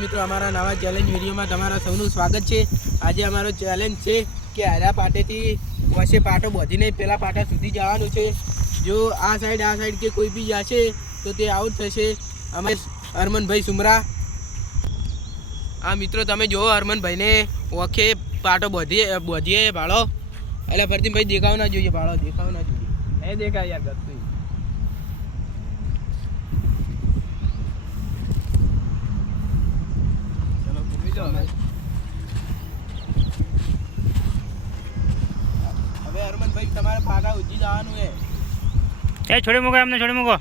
મિત્રો અમારા નવા ચેલેન્જ વિડીયોમાં તમારા સૌનું સ્વાગત છે। આજે અમારો ચેલેન્જ છે કે આરા પાટેથી વચ્ચે પાટો બાંધીને પેલા પાટા સુધી જવાનું છે। જો આ સાઈડ કે કોઈ બી જશે તો તે આઉટ થશે। અમે હરમનભાઈ સુમરા આ મિત્રો તમે જુઓ હરમનભાઈને ઓખે પાટો બાંધીએ ભાળો એટલે ફરતીભાઈ દેખાવ ના જોઈએ, ભાળો દેખાવ ના જોઈએ, નહીં દેખાય યાર ગતું। હવે હરમનભાઈ તમારે પાટા ઉજી જવાનું છે। એ છોડી મૂકો, એમને છોડી મૂકો।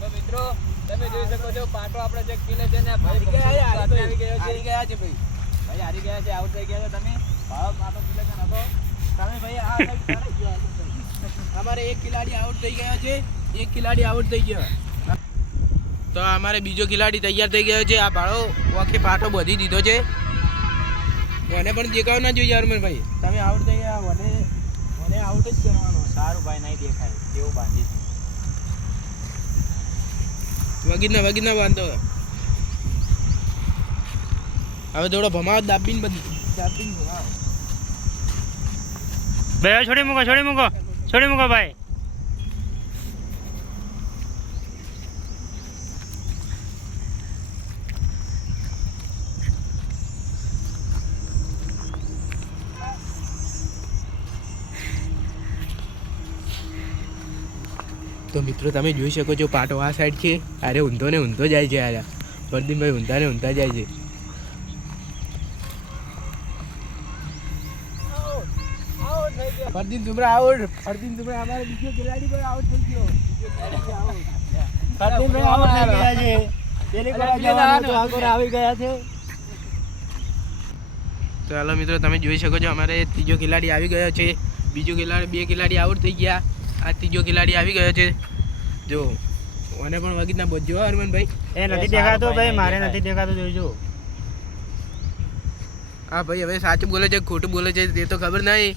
તો મિત્રો તમે જોઈ શકો છો પાટો આપણે જે કિલે છે ને હારી ગયા છે ભાઈ હારી ગયા છે, આઉટ થઈ ગયા છો તમે। ભાવ પાટો કિલે છે નતો તમે ભાઈ આ સાઈડ ચાલી ગયો અમારે એક ખિલાડી આઉટ થઈ ગયો છે, એક ખિલાડી આઉટ થઈ ગયો। તો અમારે બીજો ખિલાડી તૈયાર થઈ ગયો છે। આ ભાડો ઓકે પાટો બાંધી દીધો છે, એને પણ દેખાવ ના જોઈએ હરમનભાઈ, તમે આઉટ થઈ ગયા, મને આઉટ જ કરવાનો। સારું ભાઈ, નહીં દેખાય કેવું બાંધી વગીરના બાંધો। હવે થોડો ભમાવ દાબીને ભમાવ। ભાઈ છોડી મૂકો ભાઈ। તો મિત્રો તમે જોઈ શકો છો પાટો આ સાઈડ છે, અરે ઊંધો ને ઊંધો જાય છે। અરે ફરદીનભાઈ ઊંધા ને ઊંધા જાય છે। ફરદીન સુમરા આઉટ, ફરદીન સુમરા અમારે બીજો ખેલાડી પણ આઉટ થઈ ગયો। ફરદીનભાઈ આઉટ થઈ ગયા છે, પેલી કોરા જવાનો તો આગળ આવી ગયા છે। તો હાલો મિત્રો તમે જોઈ શકો છો અમારે ત્રીજો ખેલાડી આવી ગયો છે, બીજો ખેલાડી, બે ખેલાડી આઉટ થઈ ગયા, આ ત્રીજો ખેલાડી આવી ગયો છે। જો ઓને પણ વગીરના બોજો હરમનભાઈ, એ નથી દેખાતો ભાઈ, મારે નથી દેખાતો, જોઈજો। હા ભાઈ હવે સાચું બોલે છે ખોટું બોલે છે તે તો ખબર નહીં,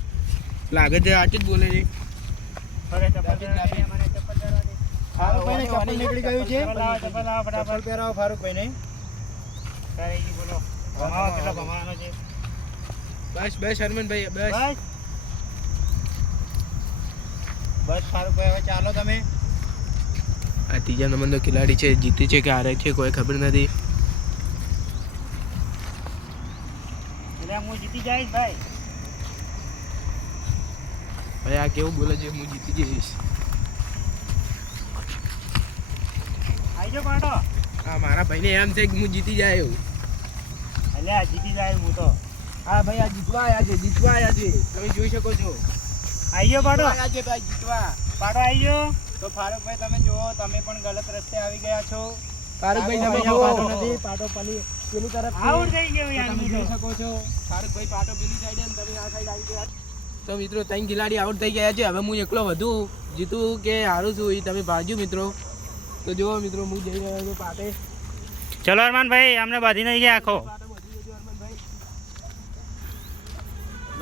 લાગે છે સાચું જ બોલે છે। નીકળી ગયું છે, ચપ્પલ પહેરાવો ફારૂકભાઈને। બોલો કેટલો ભમાવાનો છે? બસ હરમનભાઈ બસ ફારૂકભાઈ, હવે ચાલો તમે। આ ત્રીજા નંબરનો ખેલાડી છે, જીતી છે કે હારે છે કોઈ ખબર નથી। એટલે હું જીતી જઈશ ભાઈ। ભાઈ આ કેવું બોલે છે, હું જીતી જઈશ। આવી જાઓ પાટો। હા મારા ભાઈને એમ છે કે હું જીતી જાય એવું, એટલે આ જીતી જાય હું તો। હા ભાઈ આ જીતવા આવ્યા છે તમે જોઈ શકો છો। આવી જાઓ પાટો, આવ્યા છે ભાઈ જીતવા। પાટો આવી જાઓ। તો ફારૂકભાઈ તમે જુઓ, તમે પણ ગલત રસ્તે આવી ગયા છો। ફારૂકભાઈ તમે પાટો જુઓ, નથી, પાટો પેલી તરફ આઉટ થઈ ગયો યાર, તમે જોઈ શકો છો। ફારૂકભાઈ પાટો પેલી સાઈડે અને તમે આ સાઈડ આવી ગયા। તો મિત્રો 3 ખેલાડી આઉટ થઈ ગયા છે। હવે હું એકલો વધુ જીતું કે હારું છું એ તમે ભાજ્યું મિત્રો। તો જુઓ મિત્રો હું જઈ રહ્યો છું પાટે। ચલો અરમાન ભાઈ, અમને બાંધી નહીં ગયા આખો।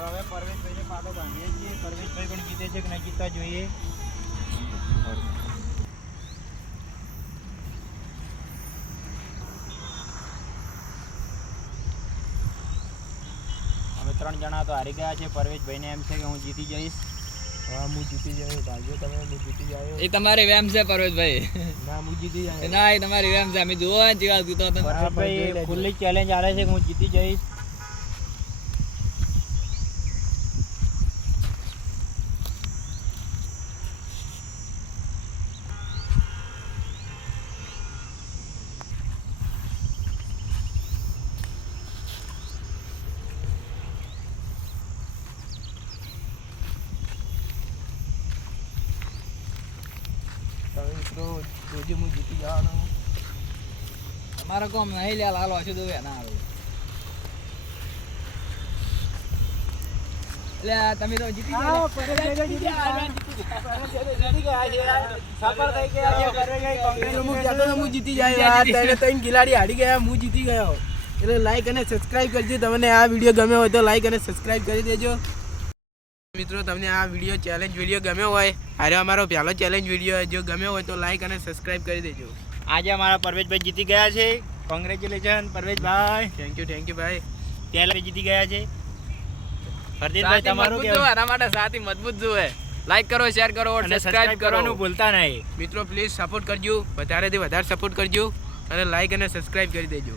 હવે પરવેશભાઈને પાટો બાંધીએ છીએ, પરવેશભાઈ પણ જીતે છે કે નહીં જીતતા જોઈએ। અમે 3 જણા તો હારી ગયા છે, પરવેશભાઈને એમ છે કે હું જીતી જઈશ। હા હું જીતી જાય ભાગ્યો તમે, હું જીતી જાય એ તમારી વેમ છે પરવેશભાઈ। ના હું જીતી જાય ના એ તમારી વેમ છે, અમે જોવા જેવા જીતો હતો। પરવેશભાઈ ખુલ્લી ચેલેન્જ આલે છે કે હું જીતી જઈશ। મિત્રો જોજો હું જીતી જવાનો। તમારે કોમ નહીં લે લાલો હશે તો ના આવે। એટલે આ તમે તો જીતી ગયા હા, પરેશભાઈ તો જીતી ગયા. પરેશભાઈ તો જીતી ગયા છે. સફળ થઈ ગયા છે. પરેશભાઈ કોંગ્રેચ્યુલેશન. હું જીતી જાય યાર ત્રણ ખિલાડી હારી ગયા હું જીતી ગયો એટલે લાઈક અને સબસ્ક્રાઇબ કરજો તમને આ વિડીયો ગમ્યો હોય તો લાઈક અને સબસ્ક્રાઇબ કરી દેજો મિત્રો તમને આ વિડીયો ચેલેન્જ વિડીયો ગમ્યો હોય અરે અમારો પહેલો ચેલેન્જ વિડીયો જો ગમ્યો હોય તો લાઈક અને સબસ્ક્રાઇબ કરી દેજો આજે અમારા પરવેશભાઈ જીતી ગયા છે. કોંગ્રેચ્યુલેશન પરવેશભાઈ. થેન્ક યુ ભાઈ પહેલા જીતી ગયા છે. હરદીપભાઈ સાથી તમારું મજબૂત કેવું? જોવે, એના માટે સાથી મજબૂત જોવે. લાઈક કરો, શેર કરો, અને સબસ્ક્રાઇબ સબસ્ક્રાઇબ કરો. કરવાનું ભૂલતા નહીં. મિત્રો પ્લીઝ સપોર્ટ કરજો વધારેથી વધારે સપોર્ટ કરજો અને લાઈક અને સબસ્ક્રાઇબ કરી દેજો